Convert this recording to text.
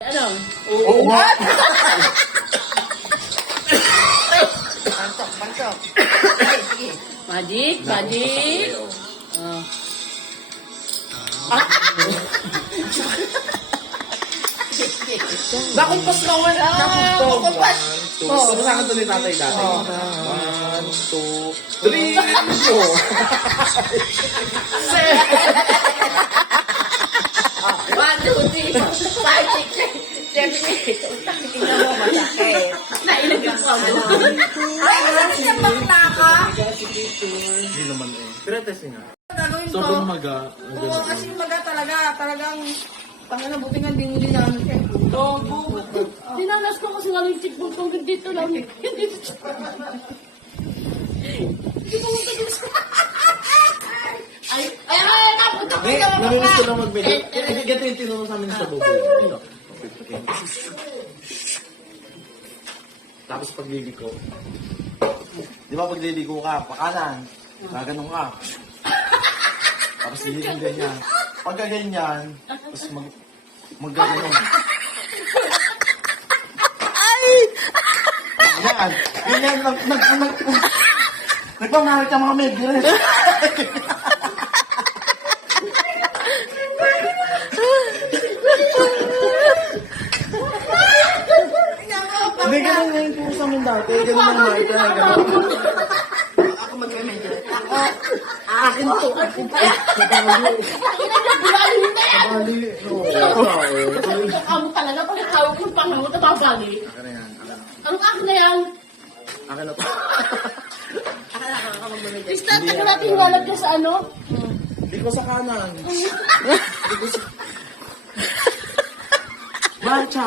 Ano? Oo nga. Bansok. Sige. Magic, magic. Oh. Nakumpas ka wala. Nakumpas. So, sa tuloy tatay dati. 1, 2, 3, 1, 2, 3, 4, 5, 6, 7, 8. Tingnan mo, masakit. Nailagay ko ako. Ay, marami siyang bakla ka. Hindi naman eh. Pero testing nga. Gagawin ko. Sobrang maga. Oo, kasi maga talaga. Talagang, tangina, buti nga hindi mo dinamit siya. Dinanas ko kasi nga yung checkbook kong dito lang. Hindi ko ay, napunta ko Hindi, na naminis ko lang mag-medyo. Ganito yung tinuro sa amin sa buboy. Tapos pagliligo. Di ba pagliligo ka, pakanan, gaganong ka. Tapos hindi yung ganyan. Pagka ganyan, tapos mag-gaganong. Yan, ganyan, nagpamahal ka mga medyo. Hindi ganun nga yung puso sa amin dati. Ganun lang mga ito. Ako mag-remedyo. akin to. Sabali, no. Ikaw talaga pag tawag mo pangaw, tababali. Akin na yan. Anong akin na yan? Akin na to. Start ko natin hiwalap niya sa ano? Hindi ko sa kanan. Hindi ko sa... Marcha!